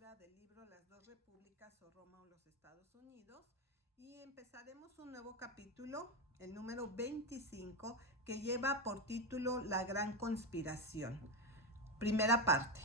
lectura del libro Las dos repúblicas o Roma o los Estados Unidos, y empezaremos un nuevo capítulo, el número 25, que lleva por título La Gran Conspiración. Primera parte.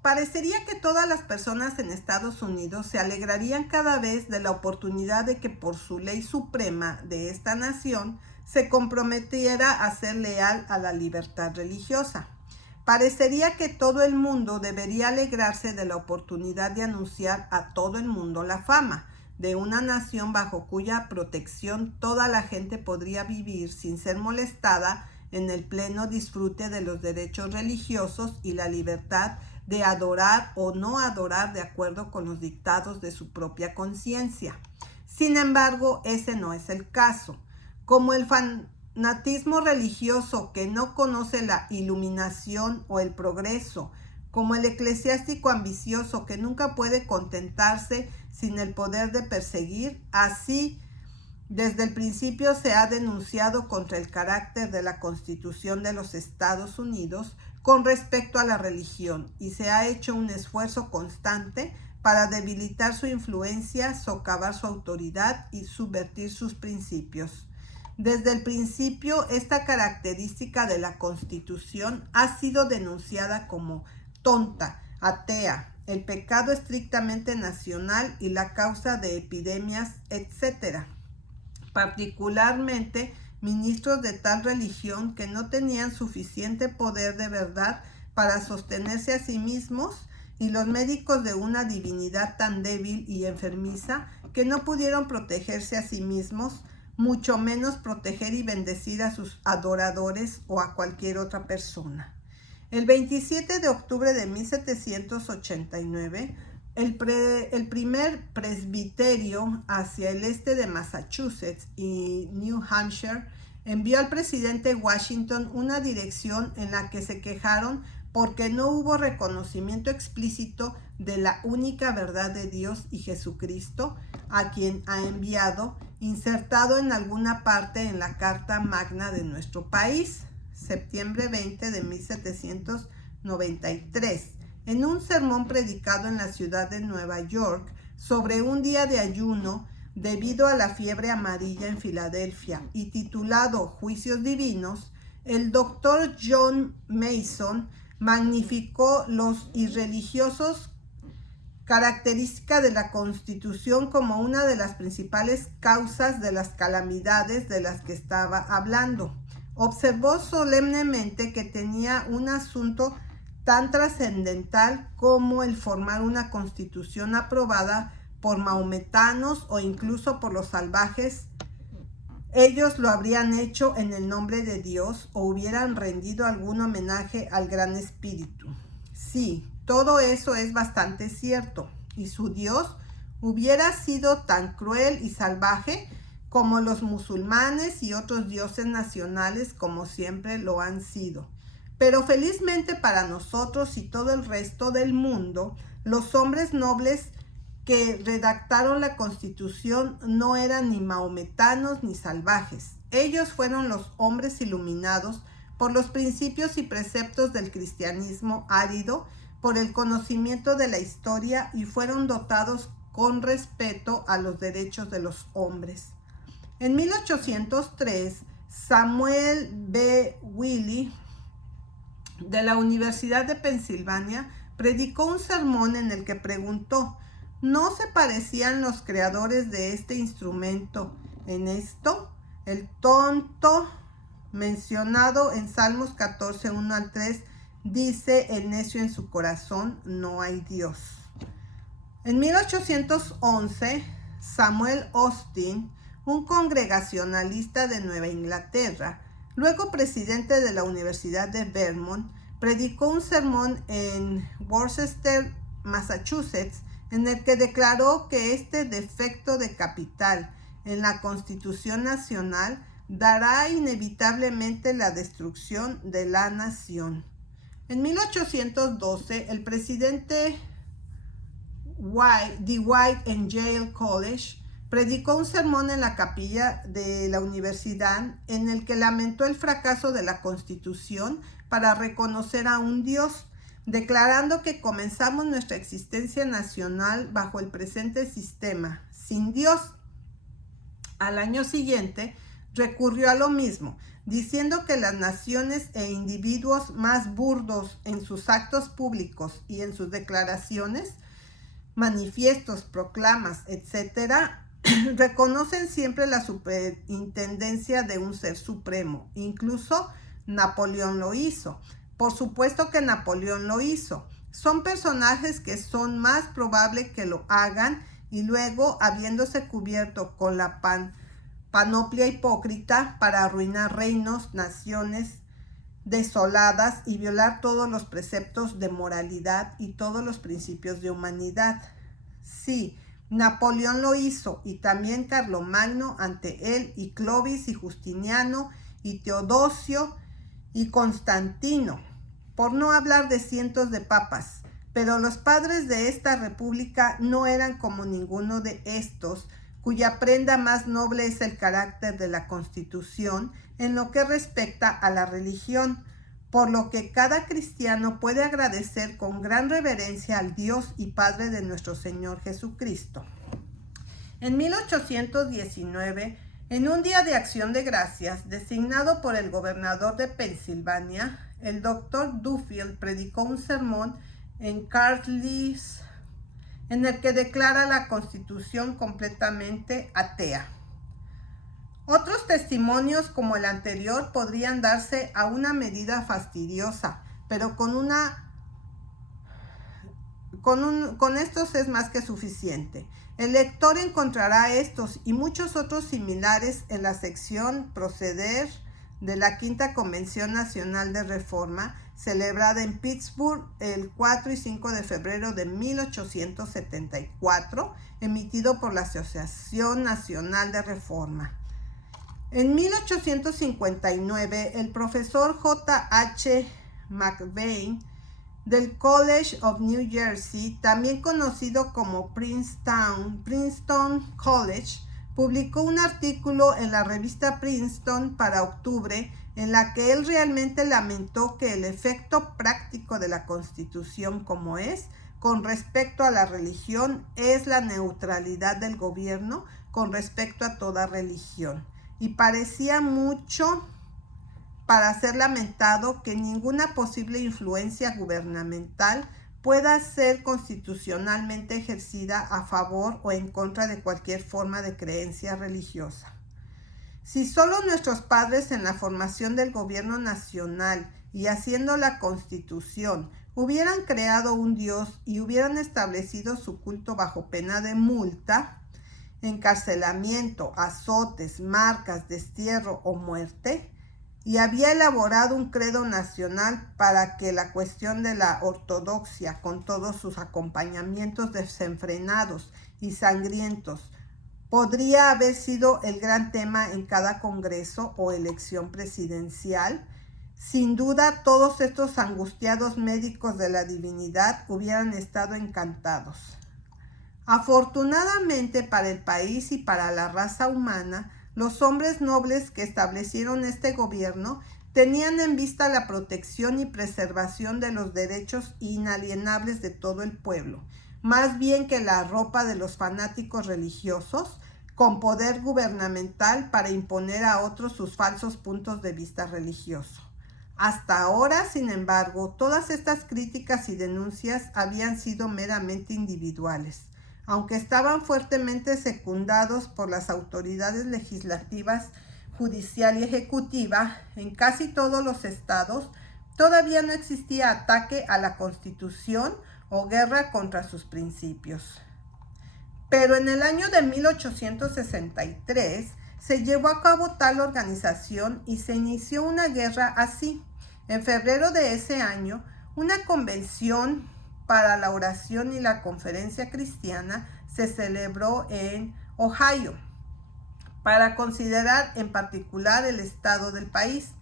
Parecería que todas las personas en Estados Unidos se alegrarían cada vez de la oportunidad de que por su ley suprema de esta nación se comprometiera a ser leal a la libertad religiosa. Parecería que todo el mundo debería alegrarse de la oportunidad de anunciar a todo el mundo la fama de una nación bajo cuya protección toda la gente podría vivir sin ser molestada en el pleno disfrute de los derechos religiosos y la libertad de adorar o no adorar de acuerdo con los dictados de su propia conciencia. Sin embargo, ese no es el caso. Como el fanatismo religioso que no conoce la iluminación o el progreso, como el eclesiástico ambicioso que nunca puede contentarse sin el poder de perseguir, así desde el principio se ha denunciado contra el carácter de la Constitución de los Estados Unidos con respecto a la religión, y se ha hecho un esfuerzo constante para debilitar su influencia, socavar su autoridad y subvertir sus principios. Desde el principio, esta característica de la Constitución ha sido denunciada como tonta, atea, el pecado estrictamente nacional y la causa de epidemias, etc. Particularmente, ministros de tal religión que no tenían suficiente poder de verdad para sostenerse a sí mismos, y los médicos de una divinidad tan débil y enfermiza que no pudieron protegerse a sí mismos, mucho menos proteger y bendecir a sus adoradores o a cualquier otra persona. El 27 de octubre de 1789, el primer presbiterio hacia el este de Massachusetts y New Hampshire envió al presidente Washington una dirección en la que se quejaron porque no hubo reconocimiento explícito de la única verdad de Dios y Jesucristo, a quien ha enviado, insertado en alguna parte en la Carta Magna de nuestro país, septiembre 20 de 1793, en un sermón predicado en la ciudad de Nueva York sobre un día de ayuno debido a la fiebre amarilla en Filadelfia y titulado Juicios Divinos. El doctor John Mason magnificó los irreligiosos características de la Constitución como una de las principales causas de las calamidades de las que estaba hablando. Observó solemnemente que tenía un asunto tan trascendental como el formar una constitución aprobada por mahometanos o incluso por los salvajes. Ellos lo habrían hecho en el nombre de Dios o hubieran rendido algún homenaje al Gran Espíritu. Sí, todo eso es bastante cierto, y su Dios hubiera sido tan cruel y salvaje como los musulmanes y otros dioses nacionales, como siempre lo han sido. Pero felizmente para nosotros y todo el resto del mundo, los hombres nobles que redactaron la Constitución no eran ni mahometanos ni salvajes. Ellos fueron los hombres iluminados por los principios y preceptos del cristianismo árido, por el conocimiento de la historia, y fueron dotados con respeto a los derechos de los hombres. En 1803, Samuel B. Wiley, de la Universidad de Pensilvania, predicó un sermón en el que preguntó: ¿no se parecían los creadores de este instrumento en esto? El tonto mencionado en Salmos 14, 1 al 3, dice: el necio en su corazón, no hay Dios. En 1811, Samuel Austin, un congregacionalista de Nueva Inglaterra, luego presidente de la Universidad de Vermont, predicó un sermón en Worcester, Massachusetts, en el que declaró que este defecto de capital en la Constitución Nacional dará inevitablemente la destrucción de la nación. En 1812, el presidente Dwight en Yale College predicó un sermón en la capilla de la universidad en el que lamentó el fracaso de la Constitución para reconocer a un Dios. declarando que comenzamos nuestra existencia nacional bajo el presente sistema, sin Dios. Al año siguiente, recurrió a lo mismo, diciendo que las naciones e individuos más burdos en sus actos públicos y en sus declaraciones, manifiestos, proclamas, etc., reconocen siempre la superintendencia de un ser supremo. Incluso Napoleón lo hizo. Por supuesto que Napoleón lo hizo. Son personajes que son más probable que lo hagan y luego, habiéndose cubierto con la panoplia hipócrita para arruinar reinos, naciones desoladas y violar todos los preceptos de moralidad y todos los principios de humanidad. Sí, Napoleón lo hizo, y también Carlomagno ante él, y Clovis, y Justiniano, y Teodosio, y Constantino, por no hablar de cientos de papas. Pero los padres de esta república no eran como ninguno de estos, cuya prenda más noble es el carácter de la Constitución en lo que respecta a la religión, por lo que cada cristiano puede agradecer con gran reverencia al Dios y Padre de nuestro Señor Jesucristo. En 1819, en un día de acción de gracias designado por el gobernador de Pensilvania, el doctor Duffield predicó un sermón en Carlisle en el que declara la Constitución completamente atea. Otros testimonios como el anterior podrían darse a una medida fastidiosa, pero con estos es más que suficiente. El lector encontrará estos y muchos otros similares en la sección Proceder de la Quinta Convención Nacional de Reforma, celebrada en Pittsburgh el 4 y 5 de febrero de 1874, emitido por la Asociación Nacional de Reforma. En 1859, el profesor J.H. McVeigh del College of New Jersey, también conocido como Princeton College, publicó un artículo en la revista Princeton para octubre en la que él realmente lamentó que el efecto práctico de la Constitución como es, con respecto a la religión, es la neutralidad del gobierno con respecto a toda religión. Y parecía mucho para ser lamentado que ninguna posible influencia gubernamental pueda ser constitucionalmente ejercida a favor o en contra de cualquier forma de creencia religiosa. Si solo nuestros padres en la formación del gobierno nacional y haciendo la Constitución hubieran creado un Dios y hubieran establecido su culto bajo pena de multa, encarcelamiento, azotes, marcas, destierro o muerte, y había elaborado un credo nacional para que la cuestión de la ortodoxia, con todos sus acompañamientos desenfrenados y sangrientos, podría haber sido el gran tema en cada congreso o elección presidencial, sin duda todos estos angustiados médicos de la divinidad hubieran estado encantados. Afortunadamente para el país y para la raza humana, los hombres nobles que establecieron este gobierno tenían en vista la protección y preservación de los derechos inalienables de todo el pueblo, más bien que la ropa de los fanáticos religiosos con poder gubernamental para imponer a otros sus falsos puntos de vista religioso. Hasta ahora, sin embargo, todas estas críticas y denuncias habían sido meramente individuales, aunque estaban fuertemente secundados por las autoridades legislativas, judicial y ejecutiva. En casi todos los estados todavía no existía ataque a la Constitución o guerra contra sus principios. Pero en el año de 1863 se llevó a cabo tal organización y se inició una guerra así. En febrero de ese año, una convención para la oración y la conferencia cristiana se celebró en Ohio para considerar en particular el estado del país.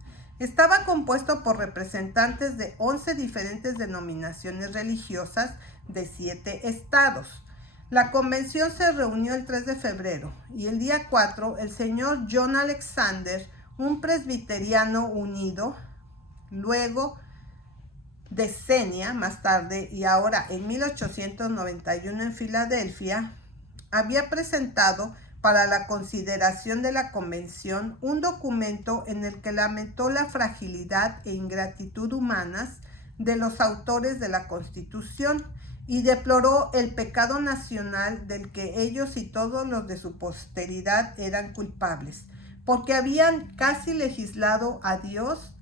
Estaba compuesto por representantes de 11 diferentes denominaciones religiosas de 7 estados. La convención se reunió el 3 de febrero y el día 4 el señor John Alexander, un presbiteriano unido, luego de Xenia, más tarde, y ahora en 1891 en Filadelfia, había presentado para la consideración de la convención un documento en el que lamentó la fragilidad e ingratitud humanas de los autores de la Constitución y deploró el pecado nacional del que ellos y todos los de su posteridad eran culpables, porque habían casi legislado a Dios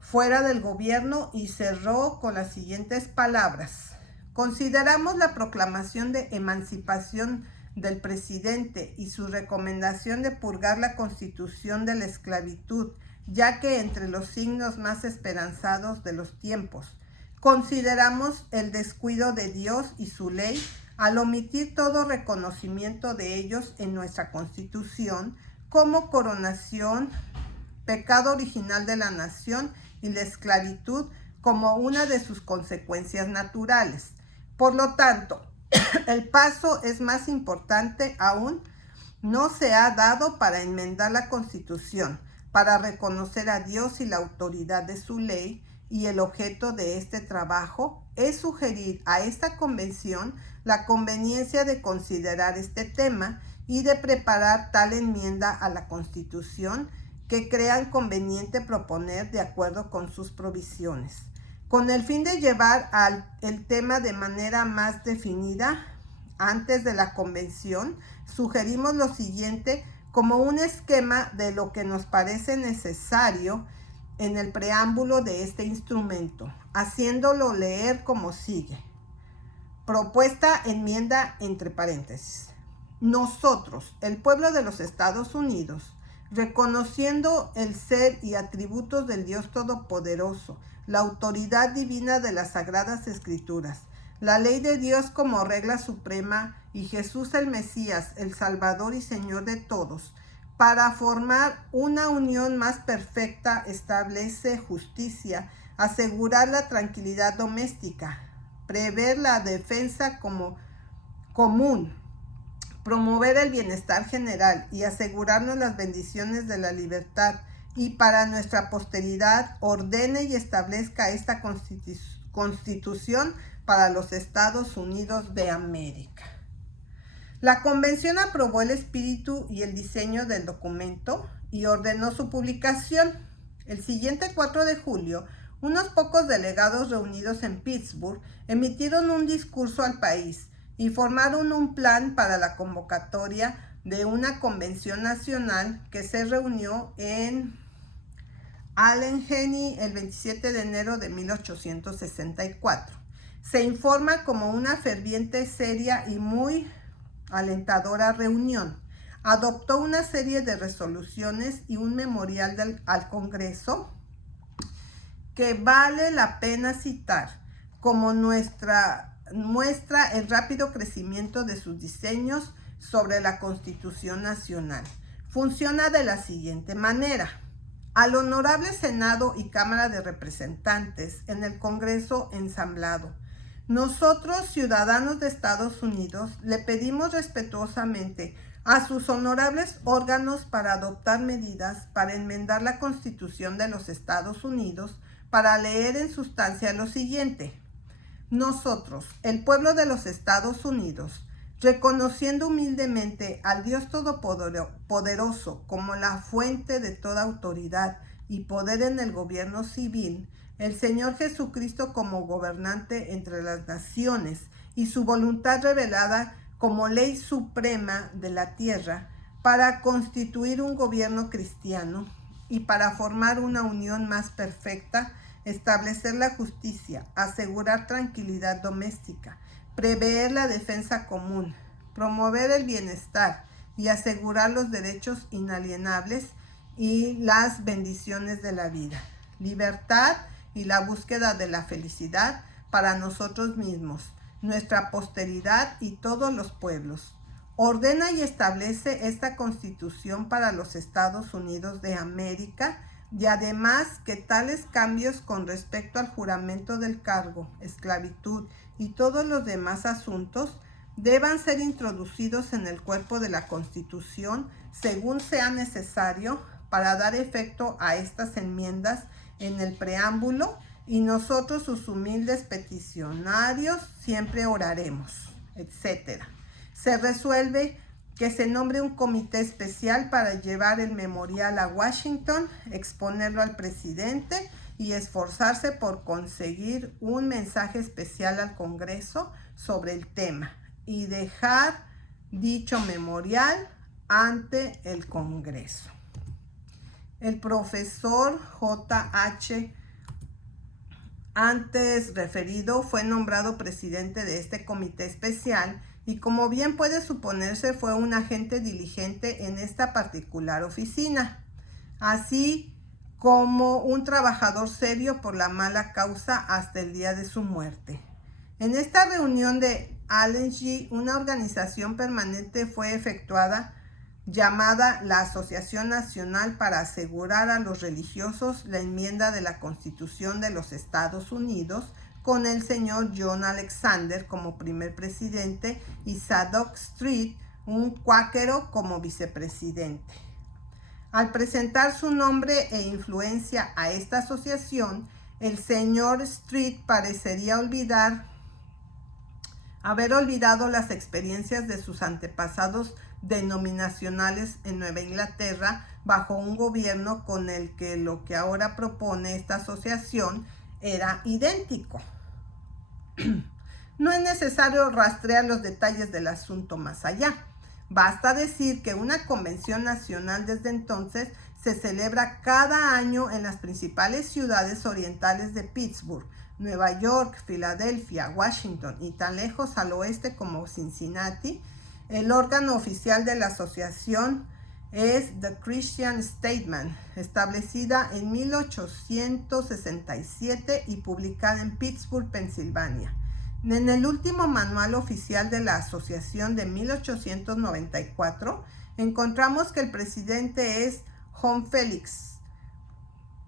fuera del gobierno, y cerró con las siguientes palabras: consideramos la proclamación de emancipación del presidente y su recomendación de purgar la Constitución de la esclavitud, ya que entre los signos más esperanzados de los tiempos. Consideramos el descuido de Dios y su ley al omitir todo reconocimiento de ellos en nuestra Constitución como coronación, pecado original de la nación, y la esclavitud como una de sus consecuencias naturales. Por lo tanto, el paso es más importante aún. No se ha dado para enmendar la Constitución, para reconocer a Dios y la autoridad de su ley, y el objeto de este trabajo es sugerir a esta convención la conveniencia de considerar este tema y de preparar tal enmienda a la Constitución que crean conveniente proponer de acuerdo con sus provisiones. Con el fin de llevar el tema de manera más definida antes de la convención, sugerimos lo siguiente como un esquema de lo que nos parece necesario en el preámbulo de este instrumento, haciéndolo leer como sigue. Propuesta enmienda entre paréntesis. Nosotros, el pueblo de los Estados Unidos, reconociendo el ser y atributos del Dios Todopoderoso, la autoridad divina de las Sagradas Escrituras, la ley de Dios como regla suprema y Jesús el Mesías, el Salvador y Señor de todos, para formar una unión más perfecta, establece justicia, asegurar la tranquilidad doméstica, prever la defensa como común, promover el bienestar general y asegurarnos las bendiciones de la libertad, y para nuestra posteridad ordene y establezca esta Constitución para los Estados Unidos de América. La convención aprobó el espíritu y el diseño del documento y ordenó su publicación. El siguiente 4 de julio, unos pocos delegados reunidos en Pittsburgh emitieron un discurso al país y formaron un plan para la convocatoria de una convención nacional que se reunió en Allegheny el 27 de enero de 1864. Se informa como una ferviente, seria y muy alentadora reunión. Adoptó una serie de resoluciones y un memorial al Congreso que vale la pena citar, como muestra el rápido crecimiento de sus diseños sobre la Constitución Nacional. Funciona de la siguiente manera. Al Honorable Senado y Cámara de Representantes en el Congreso ensamblado, nosotros, ciudadanos de Estados Unidos, le pedimos respetuosamente a sus honorables órganos para adoptar medidas para enmendar la Constitución de los Estados Unidos, para leer en sustancia lo siguiente. Nosotros, el pueblo de los Estados Unidos, reconociendo humildemente al Dios Todopoderoso como la fuente de toda autoridad y poder en el gobierno civil, el Señor Jesucristo como gobernante entre las naciones y su voluntad revelada como ley suprema de la tierra, para constituir un gobierno cristiano y para formar una unión más perfecta, establecer la justicia, asegurar tranquilidad doméstica, prever la defensa común, promover el bienestar y asegurar los derechos inalienables y las bendiciones de la vida, libertad y la búsqueda de la felicidad para nosotros mismos, nuestra posteridad y todos los pueblos. Ordena y establece esta Constitución para los Estados Unidos de América, y además que tales cambios con respecto al juramento del cargo, esclavitud y todos los demás asuntos deban ser introducidos en el cuerpo de la Constitución según sea necesario para dar efecto a estas enmiendas en el preámbulo, y nosotros, sus humildes peticionarios, siempre oraremos, etc. Se resuelve que se nombre un comité especial para llevar el memorial a Washington, exponerlo al presidente y esforzarse por conseguir un mensaje especial al Congreso sobre el tema y dejar dicho memorial ante el Congreso. El profesor J.H. antes referido fue nombrado presidente de este comité especial y, como bien puede suponerse, fue un agente diligente en esta particular oficina, así como un trabajador serio por la mala causa hasta el día de su muerte. En esta reunión de Allegheny, una organización permanente fue efectuada llamada la Asociación Nacional para Asegurar a los Religiosos la enmienda de la Constitución de los Estados Unidos, con el señor John Alexander como primer presidente y Zadok Street, un cuáquero, como vicepresidente. Al presentar su nombre e influencia a esta asociación, el señor Street parecería haber olvidado las experiencias de sus antepasados denominacionales en Nueva Inglaterra bajo un gobierno con el que lo que ahora propone esta asociación era idéntico. No es necesario rastrear los detalles del asunto más allá. Basta decir que una convención nacional desde entonces se celebra cada año en las principales ciudades orientales de Pittsburgh, Nueva York, Filadelfia, Washington y tan lejos al oeste como Cincinnati. El órgano oficial de la asociación es The Christian Statesman, establecida en 1867 y publicada en Pittsburgh, Pensilvania. En el último manual oficial de la asociación de 1894, encontramos que el presidente es John Felix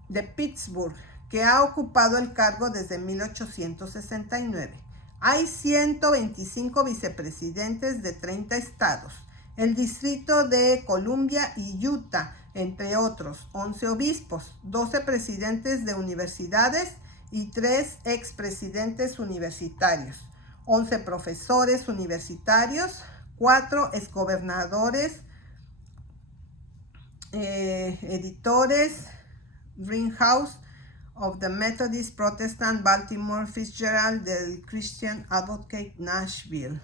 de Pittsburgh, que ha ocupado el cargo desde 1869. Hay 125 vicepresidentes de 30 estados, el Distrito de Columbia y Utah, entre otros, 11 obispos, 12 presidentes de universidades y 3 expresidentes universitarios, 11 profesores universitarios, 4 exgobernadores, editores, Greenhouse of the Methodist Protestant Baltimore Fitzgerald del Christian Advocate Nashville.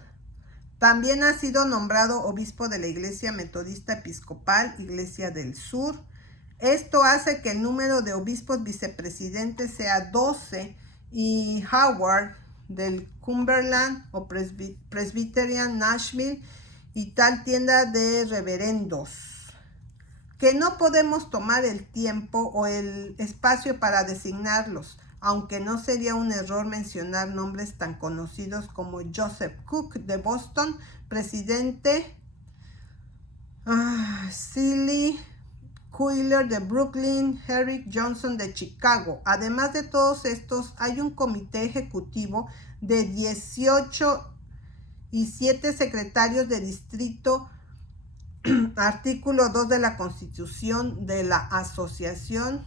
También ha sido nombrado obispo de la Iglesia Metodista Episcopal, Iglesia del Sur. Esto hace que el número de obispos vicepresidentes sea 12 y Howard del Cumberland o Presbyterian Nashville y tal tienda de reverendos, que no podemos tomar el tiempo o el espacio para designarlos, aunque no sería un error mencionar nombres tan conocidos como Joseph Cook de Boston, presidente, Silly Quiller de Brooklyn, Eric Johnson de Chicago. Además de todos estos, hay un comité ejecutivo de 18 y 7 secretarios de distrito. Artículo 2 de la Constitución de la Asociación